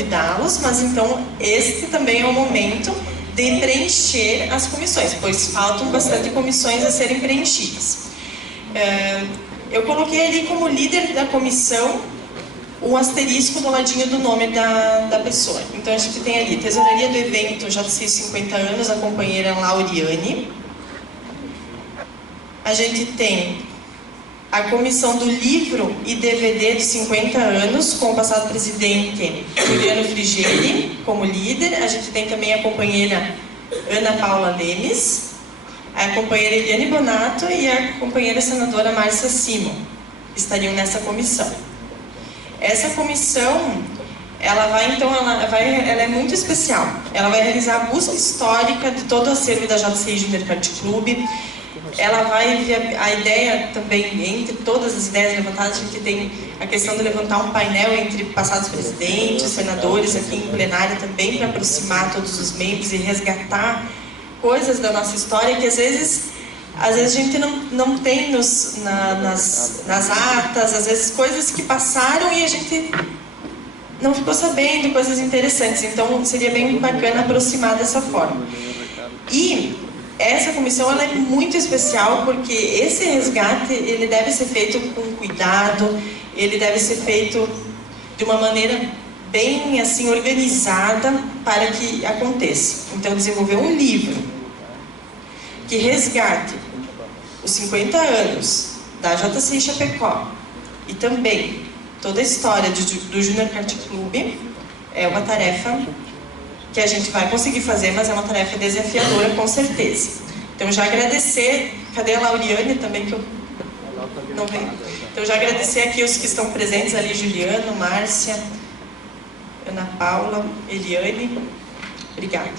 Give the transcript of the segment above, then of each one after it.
convidá-los, mas então este também é o momento de preencher as comissões, pois faltam bastante comissões a serem preenchidas. Eu coloquei ali como líder da comissão o asterisco do ladinho do nome da pessoa. Então a gente tem ali tesouraria do evento JCI 50 anos, a companheira Lauriane. A gente tem a comissão do livro e DVD de 50 anos, com o passado presidente Juliano Frigeri como líder. A gente tem também a companheira Ana Paula Lemes, a companheira Eliane Bonato e a companheira senadora Márcia Simon estariam nessa comissão. Essa comissão, ela é muito especial. Ela vai realizar a busca histórica de todo o acervo da JCI Junior Kart Club. Ela vai ver a ideia também, entre todas as ideias levantadas, a gente tem a questão de levantar um painel entre passados presidentes, senadores aqui em plenário também, para aproximar todos os membros e resgatar coisas da nossa história que às vezes a gente não tem nas atas, às vezes coisas que passaram e a gente não ficou sabendo, coisas interessantes. Então seria bem bacana aproximar dessa forma. E essa comissão ela é muito especial porque esse resgate ele deve ser feito com cuidado, ele deve ser feito de uma maneira bem assim organizada para que aconteça. Então desenvolver um livro que resgate os 50 anos da JCI Chapecó e também toda a história do Junior Kart Club é uma tarefa que a gente vai conseguir fazer, mas é uma tarefa desafiadora, com certeza. Então, já agradecer... Cadê a Lauriane também, que eu não vejo? Então, já agradecer aqui os que estão presentes ali, Juliano, Márcia, Ana Paula, Eliane. Obrigada.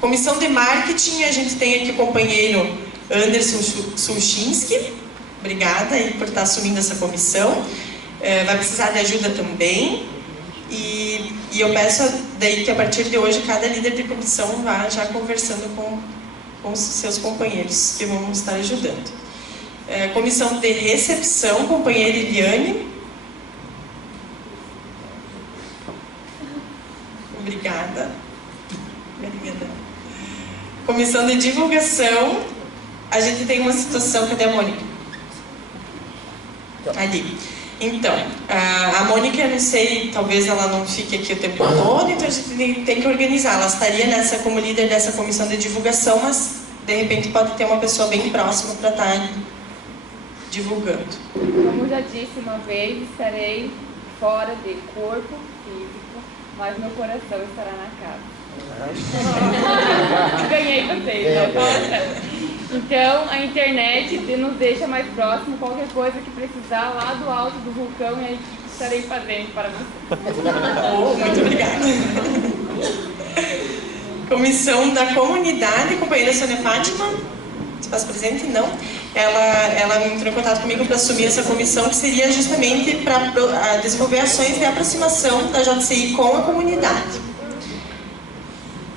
Comissão de Marketing, a gente tem aqui o companheiro Anderson Sulchinski. Obrigada aí por estar assumindo essa comissão. Vai precisar de ajuda também. E eu peço daí que a partir de hoje cada líder de comissão vá já conversando com os seus companheiros que vão estar ajudando. Comissão de recepção, companheira Eliane. Obrigada. Obrigada. Comissão de divulgação, a gente tem uma situação, cadê a Mônica? Ali. Então, a Mônica, eu não sei, talvez ela não fique aqui o tempo todo, então a gente tem que organizar. Ela estaria como líder dessa comissão de divulgação, mas de repente pode ter uma pessoa bem próxima para estar divulgando. Como já disse uma vez, estarei fora de corpo físico, mas meu coração estará na casa. Ganhei vocês, né? Então, a internet nos deixa mais próximo. Qualquer coisa que precisar, lá do alto do vulcão, e a equipe estarei fazendo para vocês. Muito obrigada. Comissão da Comunidade, companheira Sônia Fátima. Se faz presente? Não. Ela entrou em contato comigo para assumir essa comissão, que seria justamente para desenvolver ações de aproximação da JCI com a comunidade.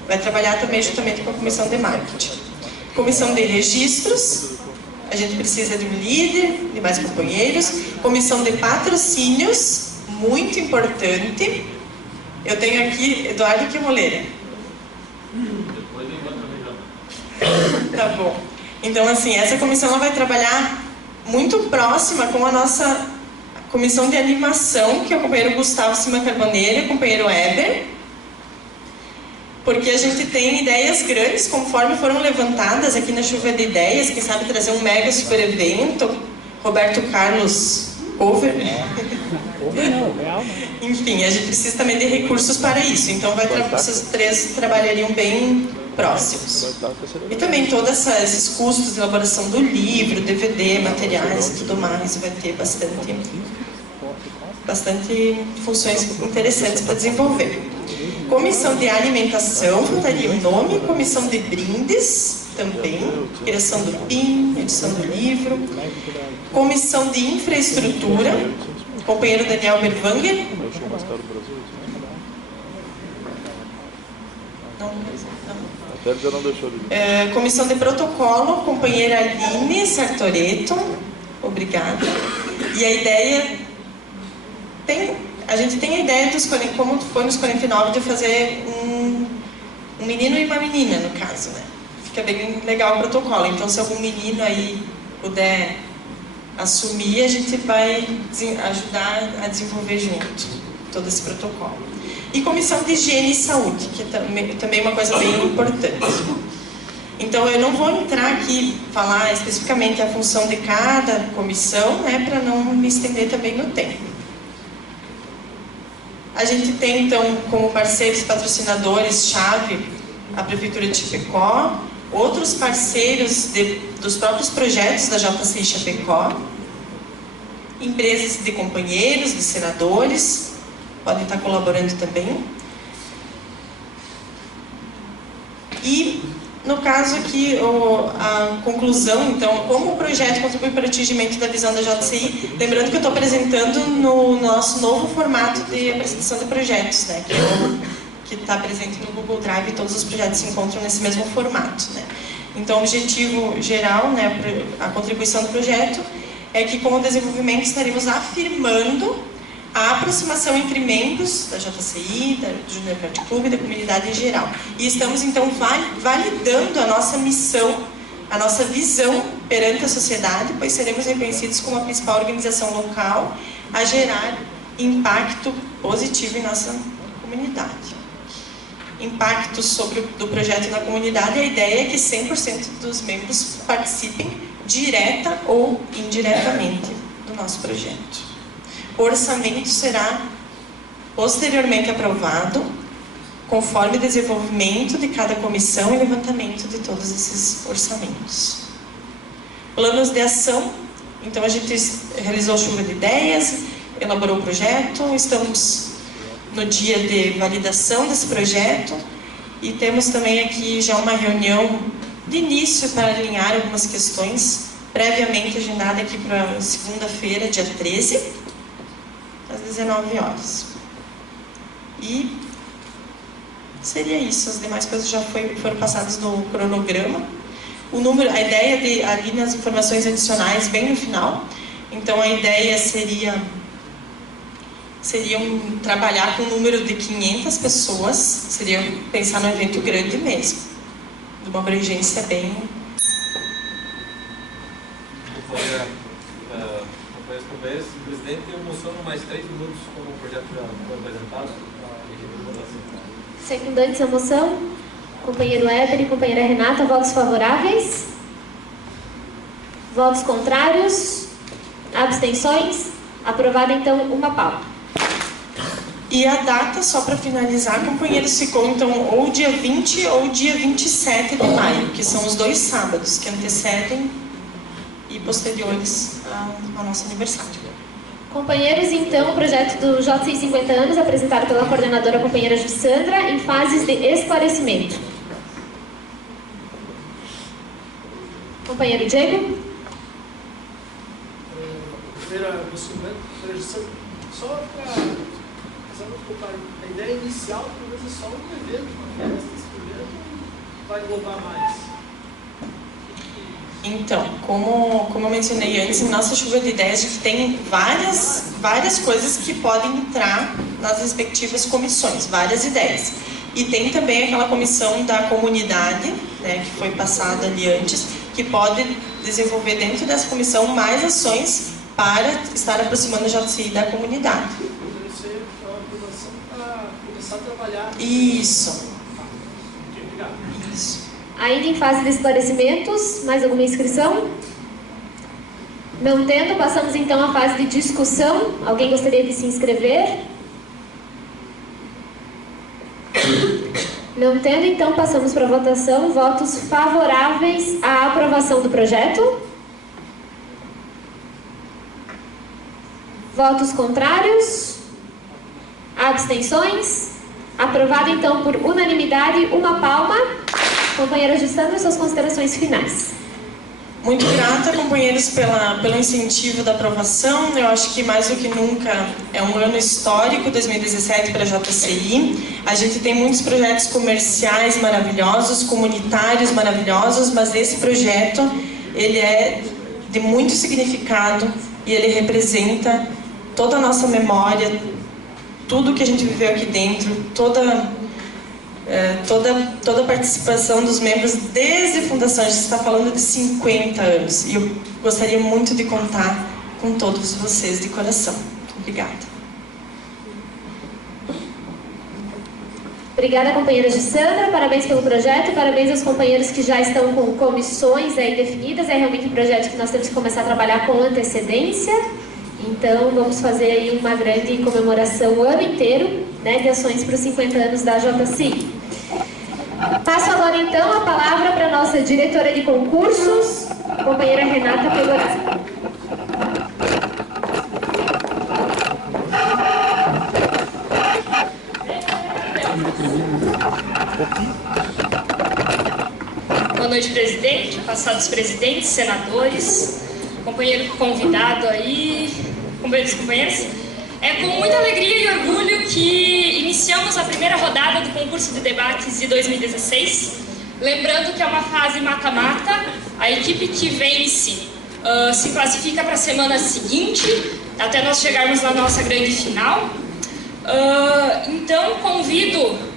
Vai trabalhar também juntamente com a comissão de marketing. Comissão de registros, a gente precisa de um líder, de mais companheiros. Comissão de patrocínios, muito importante. Eu tenho aqui Eduardo Quimoleira. Tá bom. Então, assim, essa comissão ela vai trabalhar muito próxima com a nossa comissão de animação, que é o companheiro Gustavo Cima Carboneira e o companheiro Weber. Porque a gente tem ideias grandes, conforme foram levantadas aqui na Chuva de Ideias, quem sabe trazer um mega super evento, Roberto Carlos Over. Enfim, a gente precisa também de recursos para isso, então esses três trabalhariam bem próximos. E também todos esses custos de elaboração do livro, DVD, materiais e tudo mais, vai ter bastante funções interessantes para desenvolver. Comissão de alimentação, faltaria o nome. Comissão de brindes, também. Criação do PIN, edição do livro. Comissão de infraestrutura, companheiro Daniel Berwanger. Comissão de protocolo, companheira Aline Sartoreto. Obrigada. E a ideia A gente tem a ideia, como foi nos 49, de fazer um menino e uma menina, no caso, né? Fica bem legal o protocolo. Então, se algum menino aí puder assumir, a gente vai ajudar a desenvolver junto todo esse protocolo. E comissão de higiene e saúde, que também é uma coisa bem importante. Então, eu não vou entrar aqui falar especificamente a função de cada comissão, né, para não me estender também no tempo. A gente tem, então, como parceiros e patrocinadores-chave a Prefeitura de Chapecó, outros parceiros dos próprios projetos da JCI Chapecó, empresas de companheiros, de senadores, podem estar colaborando também. E, no caso aqui, a conclusão, então, como o projeto contribui para o atingimento da visão da JCI, lembrando que eu estou apresentando no nosso novo formato de apresentação de projetos, né, que está presente no Google Drive, e todos os projetos se encontram nesse mesmo formato, né. Então, o objetivo geral, né, a contribuição do projeto, é que com o desenvolvimento estaremos afirmando a aproximação entre membros da JCI, do Júnior Kart Club e da comunidade em geral. E estamos, então, validando a nossa missão, a nossa visão perante a sociedade, pois seremos reconhecidos como a principal organização local a gerar impacto positivo em nossa comunidade. Impacto do projeto na comunidade, a ideia é que 100% dos membros participem direta ou indiretamente do nosso projeto. O orçamento será posteriormente aprovado, conforme o desenvolvimento de cada comissão e levantamento de todos esses orçamentos. Planos de ação. Então, a gente realizou chuva de ideias, elaborou o projeto, estamos no dia de validação desse projeto e temos também aqui já uma reunião de início para alinhar algumas questões, previamente agendada aqui para segunda-feira, dia 13, às 19 horas. E seria isso, as demais coisas já foram passadas no cronograma. O número, a ideia de ali nas informações adicionais, bem no final. Então, a ideia seria trabalhar com um número de 500 pessoas, seria pensar num evento grande mesmo, de uma abrangência bem... Companheiros, o presidente emociona mais 3 minutos como o projeto já foi apresentado. Secundantes a moção, companheiro Éder e companheira Renata, votos favoráveis? Votos contrários? Abstenções? Aprovada, então, uma pauta. E a data, só para finalizar, companheiros, ficou então ou dia 20 ou dia 27 de maio, que são os 2 sábados que antecedem e posteriores ao nosso aniversário. Companheiros, então, o projeto do JCI 50 anos, apresentado pela coordenadora companheira Jussandra, em fases de esclarecimento. Companheiro Diego. Primeira Jussandra, só para a ideia inicial, talvez é só um evento, uma festa, esse projeto vai englobar mais. Então, como eu mencionei antes, em nossa chuva de ideias a gente tem várias coisas que podem entrar nas respectivas comissões, várias ideias. E tem também aquela comissão da comunidade, né, que foi passada ali antes, que pode desenvolver dentro dessa comissão mais ações para estar aproximando a JCI da comunidade. Deve ser uma aprovação para começar a trabalhar. Isso. Obrigado. Isso. Ainda em fase de esclarecimentos, mais alguma inscrição? Não tendo, passamos então à fase de discussão. Alguém gostaria de se inscrever? Não tendo, então passamos para a votação. Votos favoráveis à aprovação do projeto? Votos contrários? Abstenções? Aprovado então por unanimidade, uma palma. Companheira Jussandra, suas considerações finais. Muito grata, companheiros, pelo incentivo da aprovação. Eu acho que mais do que nunca é um ano histórico, 2017, para a JCI. A gente tem muitos projetos comerciais maravilhosos, comunitários maravilhosos, mas esse projeto, ele é de muito significado e ele representa toda a nossa memória, tudo que a gente viveu aqui dentro, toda a participação dos membros desde a fundação. A gente está falando de 50 anos e eu gostaria muito de contar com todos vocês de coração. Obrigada. Obrigada, companheira Jussandra, parabéns pelo projeto, parabéns aos companheiros que já estão com comissões aí definidas. É realmente um projeto que nós temos que começar a trabalhar com antecedência, então vamos fazer aí uma grande comemoração o ano inteiro, né, de ações para os 50 anos da JCI. Passo agora então a palavra para a nossa diretora de concursos, a companheira Renata Pegorazzi. Boa noite, presidente, passados presidentes, senadores, companheiro convidado aí, companheiros e companheiras. É com muita alegria e orgulho que iniciamos a primeira rodada do concurso de debates de 2016. Lembrando que é uma fase mata-mata, a equipe que vence se classifica para a semana seguinte, até nós chegarmos na nossa grande final. Então, convido...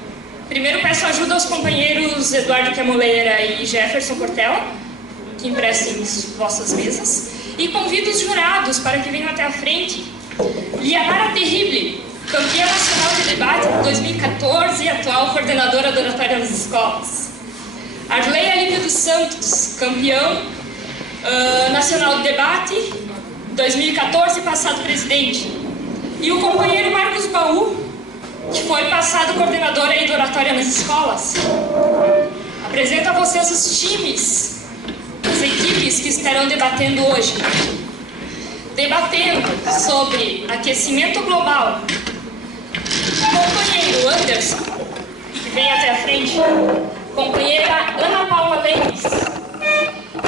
Primeiro peço ajuda aos companheiros Eduardo Camoleira e Jefferson Portela, que emprestem vossas mesas. E convido os jurados para que venham até a frente. Lianara Terrible, campeã nacional de debate em 2014 e atual coordenadora da oratória nas escolas. Arley Alívio dos Santos, campeão nacional de debate em 2014 e passado presidente. E o companheiro Marcos Baú, que foi passado coordenador aí do oratória nas escolas. Apresento a vocês os times, as equipes que estarão debatendo hoje. Debatendo sobre aquecimento global, companheiro Anderson, que vem até a frente, companheira Ana Paula Lemes,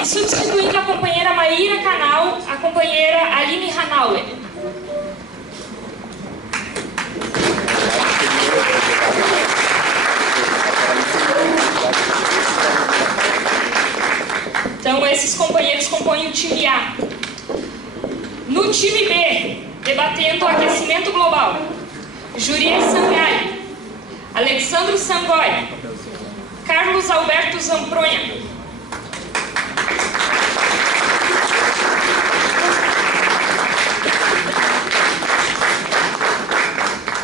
e substituindo a companheira Maíra Canal, a companheira Aline Hanauer. Então, esses companheiros compõem o time A. No time B, debatendo o aquecimento global, Jurier Sangai, Alexandro Sangoi, Carlos Alberto Zampronha,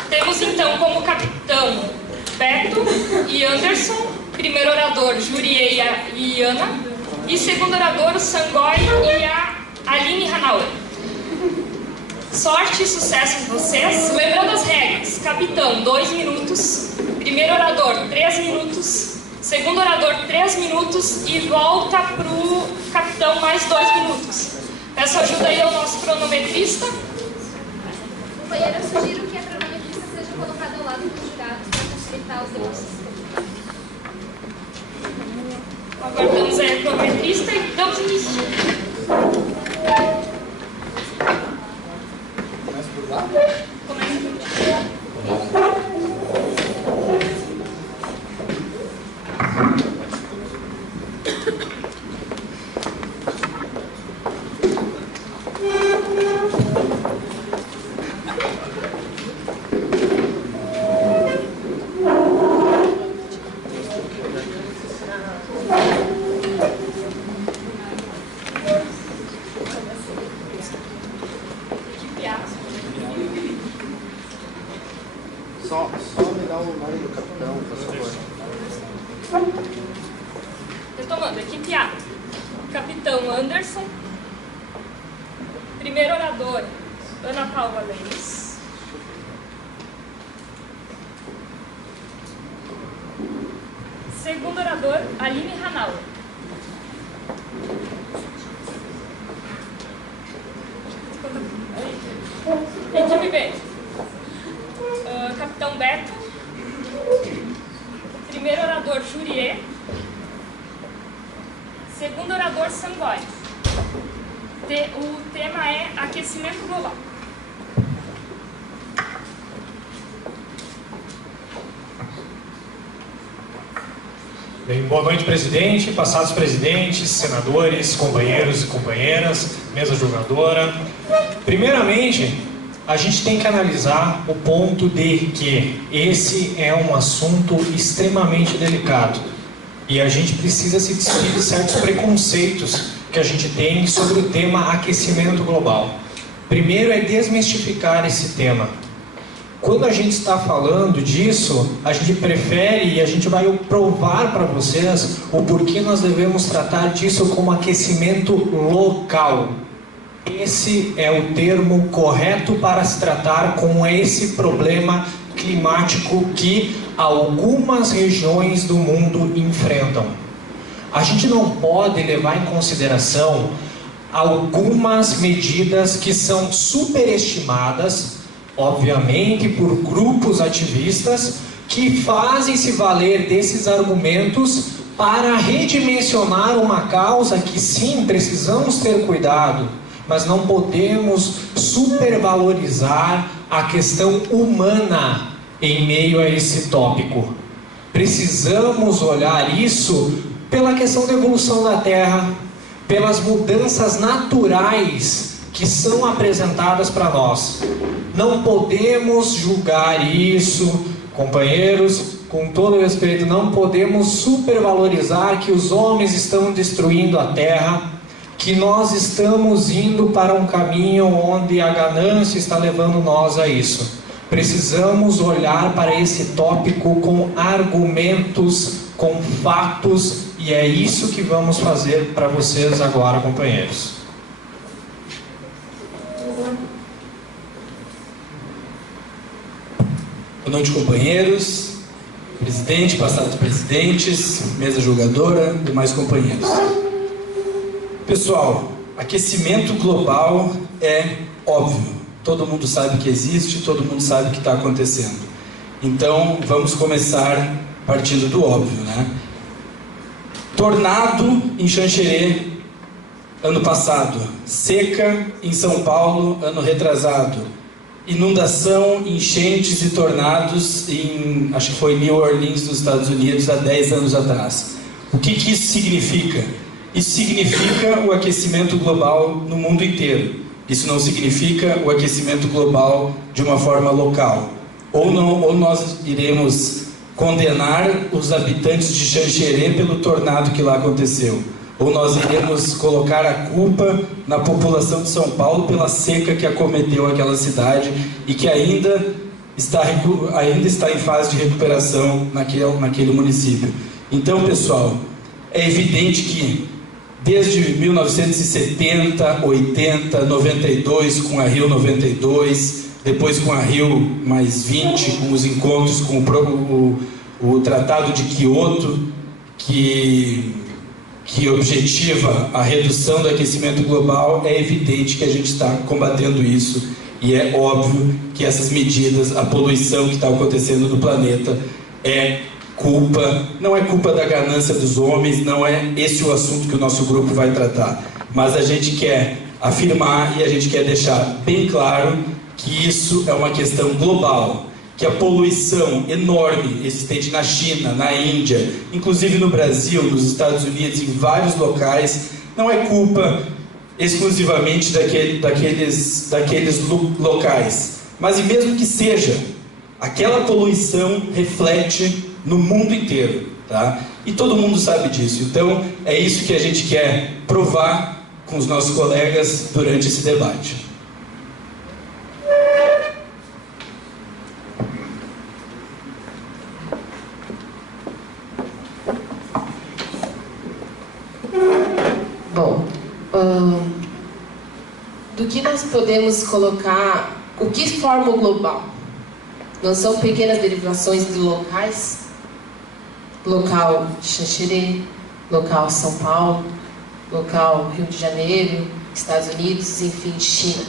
temos então como capitão Beto e Anderson, primeiro orador Jurier e Ana, e segundo orador, o Sangoi e a Aline Hanauer. Sorte e sucesso de vocês. Lembrando as regras: capitão, 2 minutos. Primeiro orador, 3 minutos. Segundo orador, 3 minutos. E volta para o capitão, mais 2 minutos. Peço ajuda aí ao nosso cronometrista. Companheira, eu sugiro que a cronometrista seja colocada ao lado dos jurados para facilitar os debates. Aguardamos aí a cronometrista e damos início. Começa por lá? Começa por lá. Só me dá o nome do capitão, por favor. Retomando, equipe A. Capitão Anderson. Primeiro orador, Ana Paula Lemes. Segundo orador, Aline Hanauer. Equipe B. Capitão Beto. Primeiro orador, Jurier. Segundo orador, Sangoi. O tema é aquecimento global. Bem, boa noite, presidente, passados presidentes, senadores, companheiros e companheiras, mesa julgadora. Primeiramente, a gente tem que analisar o ponto de que esse é um assunto extremamente delicado e a gente precisa se despir de certos preconceitos que a gente tem sobre o tema aquecimento global. Primeiro é desmistificar esse tema. Quando a gente está falando disso, a gente prefere e a gente vai provar para vocês o porquê nós devemos tratar disso como aquecimento local. Esse é o termo correto para se tratar com esse problema climático que algumas regiões do mundo enfrentam. A gente não pode levar em consideração algumas medidas que são superestimadas, obviamente, por grupos ativistas que fazem se valer desses argumentos para redimensionar uma causa que sim, precisamos ter cuidado, mas não podemos supervalorizar a questão humana em meio a esse tópico. Precisamos olhar isso pela questão da evolução da Terra, pelas mudanças naturais que são apresentadas para nós. Não podemos julgar isso, companheiros, com todo respeito, não podemos supervalorizar que os homens estão destruindo a Terra, que nós estamos indo para um caminho onde a ganância está levando nós a isso. Precisamos olhar para esse tópico com argumentos, com fatos, e é isso que vamos fazer para vocês agora, companheiros. Boa noite, companheiros, presidente, passados presidentes, mesa julgadora, demais companheiros. Pessoal, aquecimento global é óbvio. Todo mundo sabe que existe, todo mundo sabe o que está acontecendo. Então, vamos começar partindo do óbvio, né? Tornado em Xanxerê, ano passado. Seca em São Paulo, ano retrasado. Inundação, enchentes e tornados em, acho que foi New Orleans, nos Estados Unidos, há 10 anos atrás. O que isso significa? Isso significa o aquecimento global no mundo inteiro. Isso não significa o aquecimento global de uma forma local. Ou nós iremos condenar os habitantes de Xanxerê pelo tornado que lá aconteceu. Ou nós iremos colocar a culpa na população de São Paulo pela seca que acometeu aquela cidade e que ainda está em fase de recuperação naquele município. Então, pessoal, é evidente que desde 1970, 80, 92, com a Rio 92, depois com a Rio mais 20, com os encontros com o Tratado de Kyoto, que objetiva a redução do aquecimento global, é evidente que a gente está combatendo isso e é óbvio que essas medidas, a poluição que está acontecendo no planeta não é culpa da ganância dos homens, não é esse o assunto que o nosso grupo vai tratar, mas a gente quer afirmar e a gente quer deixar bem claro que isso é uma questão global, que a poluição enorme existente na China, na Índia, inclusive no Brasil, nos Estados Unidos, em vários locais, não é culpa exclusivamente daqueles locais, mas e mesmo que seja, aquela poluição reflete no mundo inteiro, tá? E todo mundo sabe disso. Então, é isso que a gente quer provar com os nossos colegas durante esse debate. Bom, do que nós podemos colocar, o que forma o global? Não são pequenas derivações de locais? Local Xanxerê, local São Paulo, local Rio de Janeiro, Estados Unidos, enfim, China.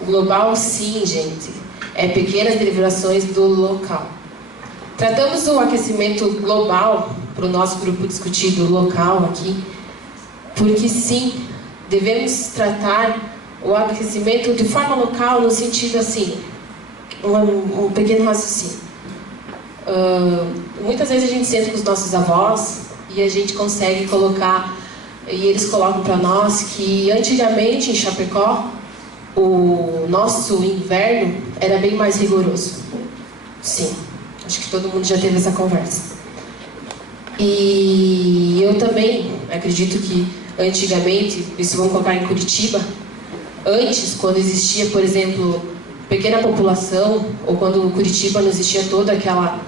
O global, sim, gente, é pequenas derivações do local. Tratamos o aquecimento global, para o nosso grupo discutir do local aqui, porque sim, devemos tratar o aquecimento de forma local, no sentido assim, um pequeno raciocínio. Muitas vezes a gente senta com os nossos avós e a gente consegue colocar, e eles colocam para nós que antigamente em Chapecó o nosso inverno era bem mais rigoroso. Sim, acho que todo mundo já teve essa conversa. E eu também acredito que antigamente, isso vamos colocar em Curitiba, antes, quando existia, por exemplo, pequena população, ou quando Curitiba não existia toda aquela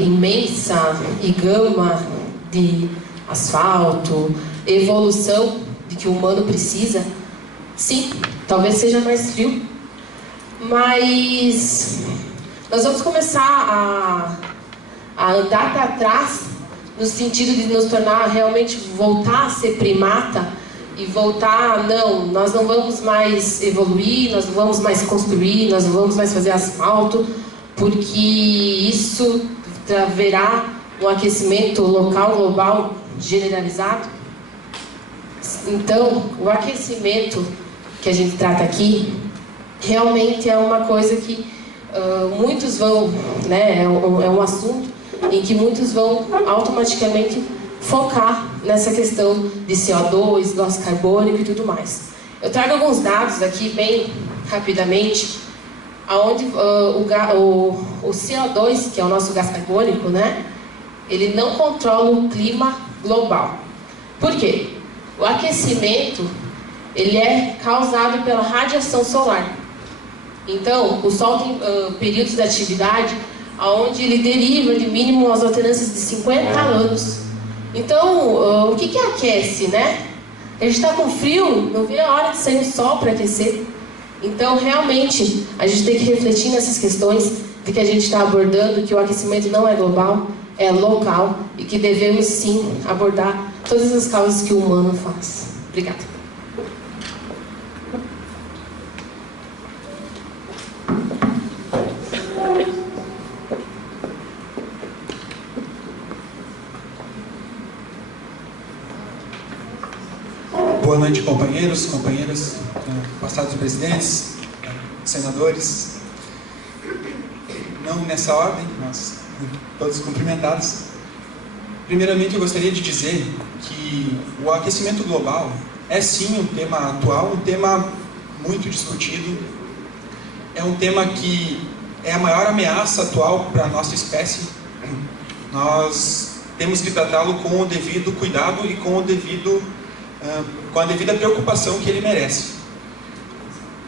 imensa e gama de asfalto, evolução de que o humano precisa, sim, talvez seja mais frio, mas nós vamos começar a andar para trás no sentido de nos tornar realmente, voltar a ser primata e voltar, não, nós não vamos mais evoluir, nós não vamos mais construir, nós não vamos mais fazer asfalto, porque isso haverá um aquecimento local, global, generalizado. Então, o aquecimento que a gente trata aqui realmente é uma coisa que muitos vão, né, é um assunto em que muitos vão automaticamente focar nessa questão de CO2, gás carbônico e tudo mais. Eu trago alguns dados aqui bem rapidamente, onde o CO2, que é o nosso gás carbônico, né, ele não controla o clima global. Por quê? O aquecimento, ele é causado pela radiação solar. Então, o Sol tem períodos de atividade onde ele deriva de mínimo as alternâncias de 50 anos. Então, o que aquece, né? A gente está com frio, não vê a hora de sair o sol para aquecer. Então, realmente, a gente tem que refletir nessas questões de que a gente está abordando, que o aquecimento não é global, é local, e que devemos, sim, abordar todas as causas que o humano faz. Obrigada. Boa noite, companheiros, companheiras, passados presidentes, senadores. Não nessa ordem, mas todos cumprimentados. Primeiramente, eu gostaria de dizer que o aquecimento global é sim um tema atual, um tema muito discutido. É um tema que é a maior ameaça atual para a nossa espécie. Nós temos que tratá-lo com o devido cuidado e com a devida preocupação que ele merece.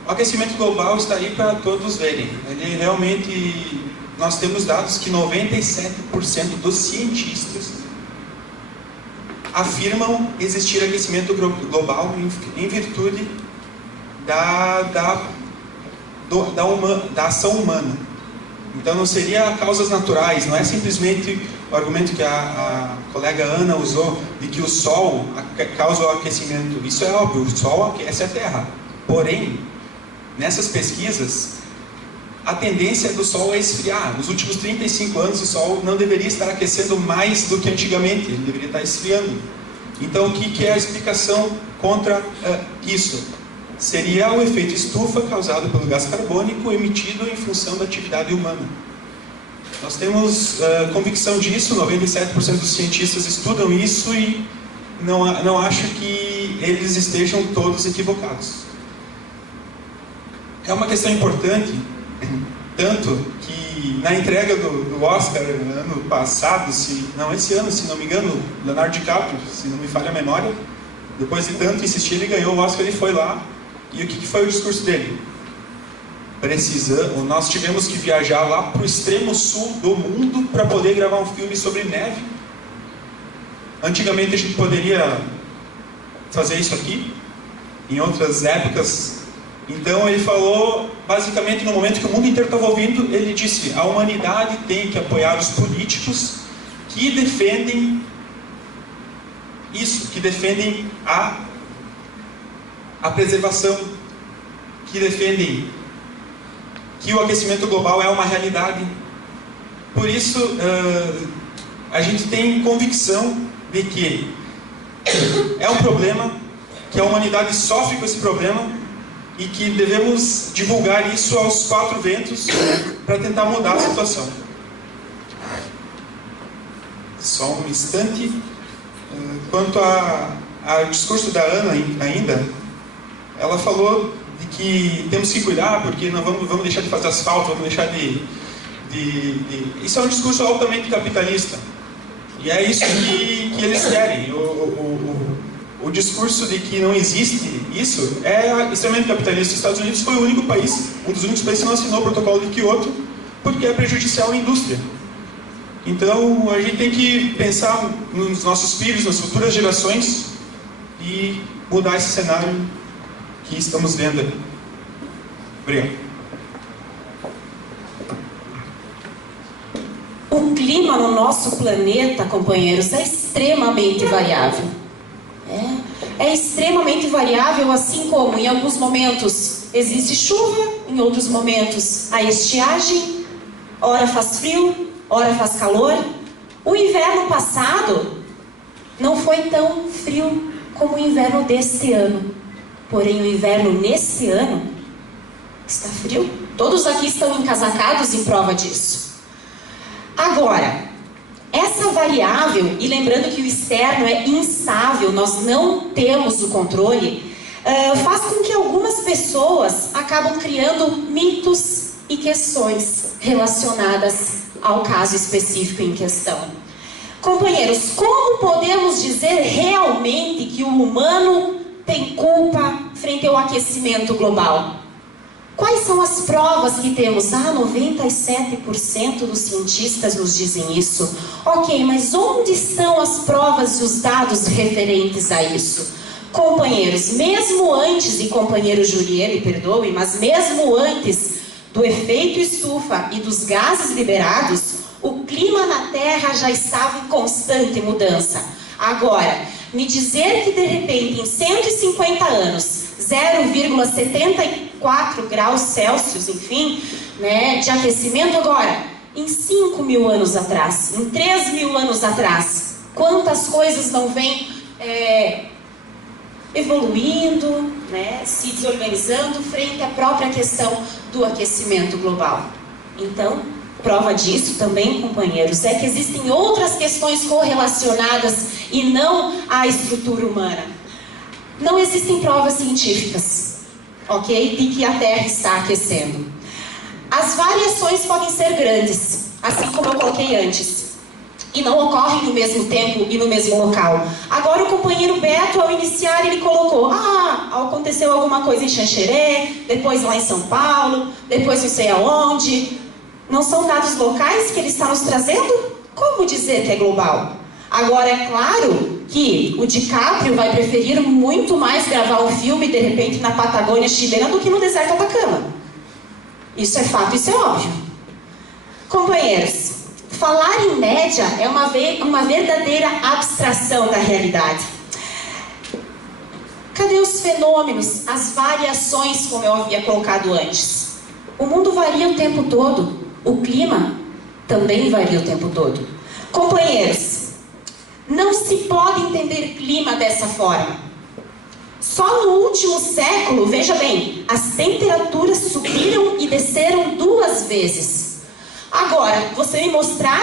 O aquecimento global está aí para todos verem. Ele realmente, nós temos dados que 97% dos cientistas afirmam existir aquecimento global em virtude da ação humana. Então não seria causas naturais, não é simplesmente o argumento que a colega Ana usou de que o Sol causa o aquecimento. Isso é óbvio, o Sol aquece a Terra. Porém, nessas pesquisas, a tendência do Sol é esfriar. Nos últimos 35 anos, o Sol não deveria estar aquecendo mais do que antigamente, ele deveria estar esfriando. Então, o que é a explicação contra isso? Seria o efeito estufa causado pelo gás carbônico emitido em função da atividade humana. Nós temos convicção disso, 97% dos cientistas estudam isso e não acho que eles estejam todos equivocados. É uma questão importante, tanto que na entrega do Oscar ano passado, esse ano, se não me engano, Leonardo DiCaprio, se não me falha a memória, depois de tanto insistir, ele ganhou o Oscar, ele foi lá, e o que foi o discurso dele? Nós tivemos que viajar lá para o extremo sul do mundo para poder gravar um filme sobre neve. Antigamente a gente poderia fazer isso aqui, em outras épocas. Então ele falou, basicamente no momento que o mundo inteiro estava ouvindo, ele disse: a humanidade tem que apoiar os políticos que defendem isso, que defendem a preservação, que defendem que o aquecimento global é uma realidade. Por isso, a gente tem convicção de que é um problema, que a humanidade sofre com esse problema e que devemos divulgar isso aos quatro ventos para tentar mudar a situação. Só um instante. Quanto ao discurso da Ana ainda, ela falou de que temos que cuidar porque não vamos deixar de fazer asfalto, vamos deixar de... Isso é um discurso altamente capitalista. E é isso que eles querem. O discurso de que não existe isso é extremamente capitalista. Os Estados Unidos foi o único país, um dos únicos países que não assinou o protocolo de Kyoto, porque é prejudicial à indústria. Então, a gente tem que pensar nos nossos filhos, nas futuras gerações e mudar esse cenário que estamos vendo aqui. Obrigado. O clima no nosso planeta, companheiros, é extremamente variável. É extremamente variável, assim como em alguns momentos existe chuva, em outros momentos a estiagem, ora faz frio, ora faz calor. O inverno passado não foi tão frio como o inverno deste ano. Porém, o inverno nesse ano está frio. Todos aqui estão encasacados em prova disso. Agora, essa variável, e lembrando que o externo é instável, nós não temos o controle, faz com que algumas pessoas acabam criando mitos e questões relacionadas ao caso específico em questão. Companheiros, como podemos dizer realmente que o humano tem culpa frente ao aquecimento global? Quais são as provas que temos? 97% dos cientistas nos dizem isso. Ok, mas onde estão as provas e os dados referentes a isso? Companheiros, mesmo antes, e companheiro Jurier, me perdoe, mas mesmo antes do efeito estufa e dos gases liberados, o clima na Terra já estava em constante mudança. Agora, me dizer que de repente em 150 anos, 0,74 graus Celsius, enfim, né, de aquecimento agora, em 5.000 anos atrás, em 3.000 anos atrás, quantas coisas não vêm evoluindo, né, se desorganizando frente à própria questão do aquecimento global. Então, prova disso também, companheiros, é que existem outras questões correlacionadas e não à estrutura humana. Não existem provas científicas, ok, de que a Terra está aquecendo. As variações podem ser grandes, assim como eu coloquei antes, e não ocorrem no mesmo tempo e no mesmo local. Agora o companheiro Beto, ao iniciar, ele colocou, aconteceu alguma coisa em Xanxerê, depois lá em São Paulo, depois não sei aonde. Não são dados locais que ele está nos trazendo? Como dizer que é global? Agora, é claro que o DiCaprio vai preferir muito mais gravar um filme, de repente, na Patagônia chilena do que no deserto Atacama. Isso é fato, isso é óbvio. Companheiros, falar em média é uma verdadeira abstração da realidade. Cadê os fenômenos, as variações, como eu havia colocado antes? O mundo varia o tempo todo. O clima também varia o tempo todo. Companheiros, não se pode entender clima dessa forma. Só no último século, veja bem, as temperaturas subiram e desceram 2 vezes. Agora, você me mostrar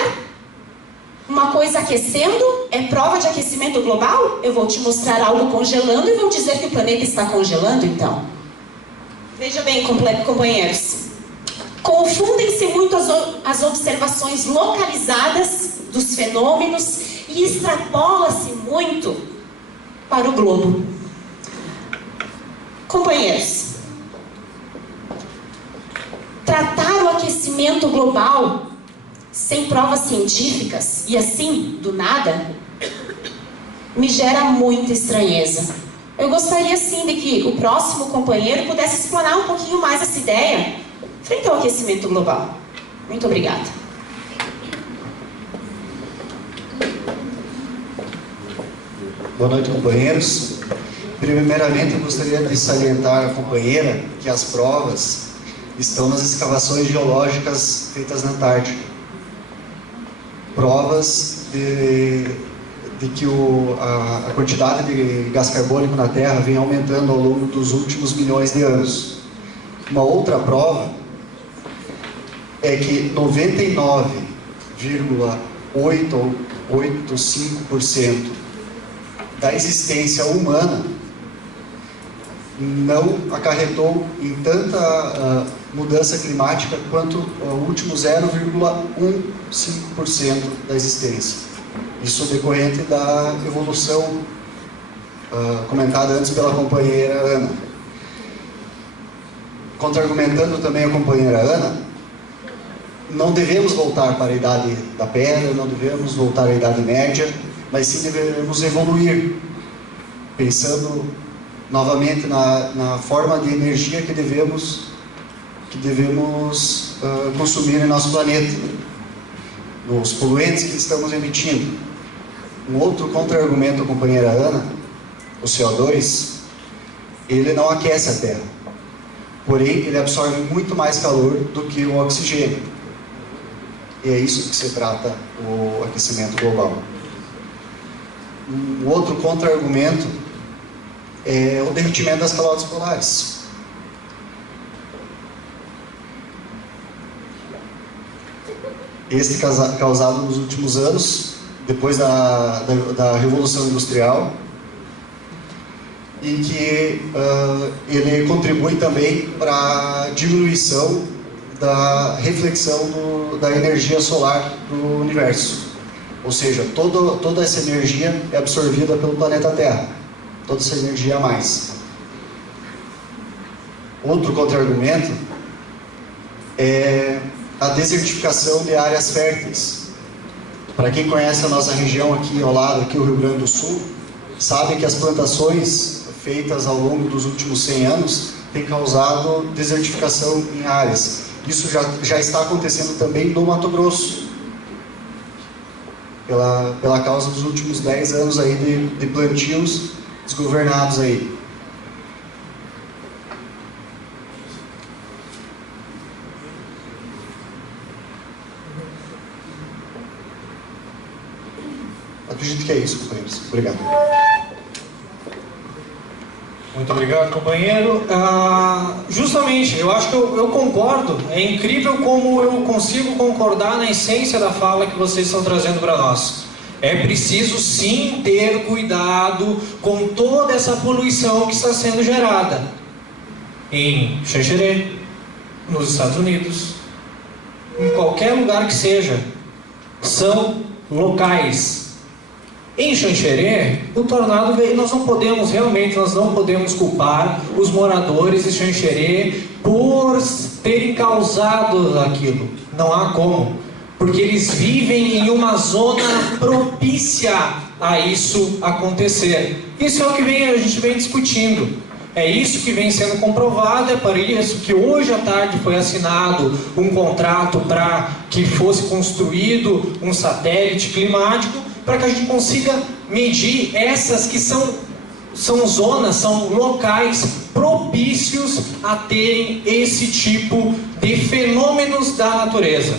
uma coisa aquecendo é prova de aquecimento global? Eu vou te mostrar algo congelando e vou dizer que o planeta está congelando, então. Veja bem, companheiros. Confundem-se muito as observações localizadas dos fenômenos e extrapola-se muito para o globo. Companheiros, tratar o aquecimento global sem provas científicas e assim, do nada, me gera muita estranheza. Eu gostaria sim de que o próximo companheiro pudesse explorar um pouquinho mais essa ideia frente ao aquecimento global. Muito obrigada. Boa noite, companheiros. Primeiramente, eu gostaria de salientar à companheira que as provas estão nas escavações geológicas feitas na Antártica. Provas de que a quantidade de gás carbônico na Terra vem aumentando ao longo dos últimos milhões de anos. Uma outra prova é que 99,885% da existência humana não acarretou em tanta mudança climática quanto o último 0,15% da existência. Isso decorrente da evolução comentada antes pela companheira Ana. Contra-argumentando também a companheira Ana, não devemos voltar para a Idade da Pedra, não devemos voltar à Idade Média, mas sim devemos evoluir, pensando novamente na forma de energia que devemos consumir em nosso planeta, nos poluentes que estamos emitindo. Um outro contra-argumento, companheira Ana, o CO2, ele não aquece a Terra, porém ele absorve muito mais calor do que o oxigênio. E é isso que se trata o aquecimento global. Um outro contra-argumento é o derretimento das calotas polares. Este causado nos últimos anos, depois da Revolução Industrial, e que ele contribui também para a diminuição da reflexão da energia solar do universo. Ou seja, toda essa energia é absorvida pelo planeta Terra, toda essa energia a mais. Outro contra-argumento é a desertificação de áreas férteis. Para quem conhece a nossa região aqui ao lado, aqui o Rio Grande do Sul, sabe que as plantações feitas ao longo dos últimos 100 anos têm causado desertificação em áreas. Isso já está acontecendo também no Mato Grosso, pela causa dos últimos 10 anos aí de plantios desgovernados aí. Acredito que é isso, companheiros. Obrigado. Muito obrigado, companheiro. Justamente, eu acho que eu concordo. É incrível como eu consigo concordar na essência da fala que vocês estão trazendo para nós. É preciso sim ter cuidado com toda essa poluição que está sendo gerada em Xanxerê, nos Estados Unidos, em qualquer lugar que seja. São locais. Em Xanxerê, o tornado veio, nós não podemos culpar os moradores de Xanxerê por terem causado aquilo. Não há como, porque eles vivem em uma zona propícia a isso acontecer. Isso é o que a gente vem discutindo. É isso que vem sendo comprovado, é para isso que hoje à tarde foi assinado um contrato para que fosse construído um satélite climático, para que a gente consiga medir essas que são zonas, são locais propícios a terem esse tipo de fenômenos da natureza.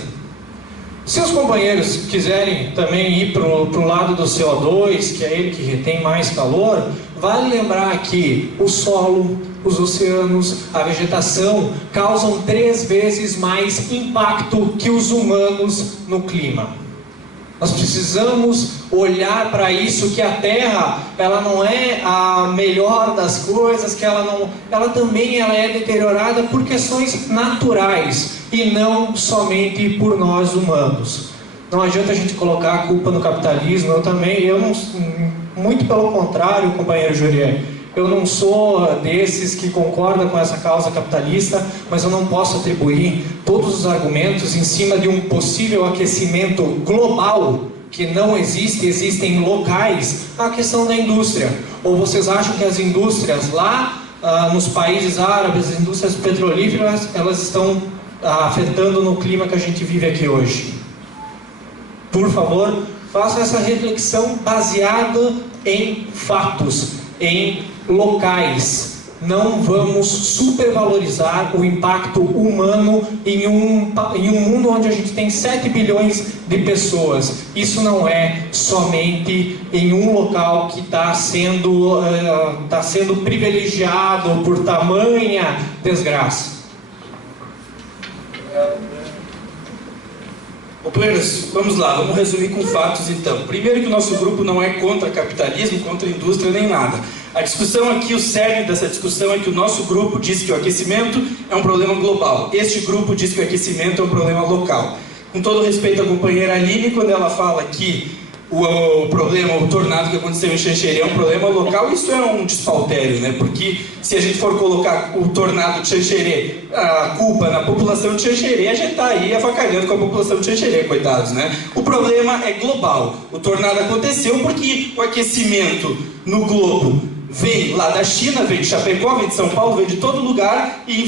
Se os companheiros quiserem também ir para o lado do CO2, que é ele que retém mais calor, vale lembrar que o solo, os oceanos, a vegetação causam 3 vezes mais impacto que os humanos no clima. Nós precisamos olhar para isso, que a Terra, ela não é a melhor das coisas, que ela também é deteriorada por questões naturais e não somente por nós humanos. Não adianta a gente colocar a culpa no capitalismo. Muito pelo contrário, companheiro Jurier, eu não sou desses que concordam com essa causa capitalista, mas eu não posso atribuir todos os argumentos em cima de um possível aquecimento global, que não existe, existem locais, à questão da indústria. Ou vocês acham que as indústrias lá nos países árabes, as indústrias petrolíferas, elas estão afetando no clima que a gente vive aqui hoje? Por favor, faça essa reflexão baseada em fatos, em locais. Não vamos supervalorizar o impacto humano em um mundo onde a gente tem 7 bilhões de pessoas. Isso não é somente em um local que está sendo privilegiado por tamanha desgraça. Companheiros, vamos lá, vamos resumir com fatos então. Primeiro que o nosso grupo não é contra capitalismo, contra a indústria, nem nada. A discussão aqui, o cerne dessa discussão é que o nosso grupo diz que o aquecimento é um problema global. Este grupo diz que o aquecimento é um problema local. Com todo respeito à companheira Aline, quando ela fala que o problema, o tornado que aconteceu em Xanxerê é um problema local, isso é um despautério, né? Porque se a gente for colocar o tornado de Xanxerê, a culpa na população de Xanxerê, a gente está aí avacalhando com a população de Xanxerê, coitados, né? O problema é global. O tornado aconteceu porque o aquecimento no globo vem lá da China, vem de Chapecó, vem de São Paulo, vem de todo lugar e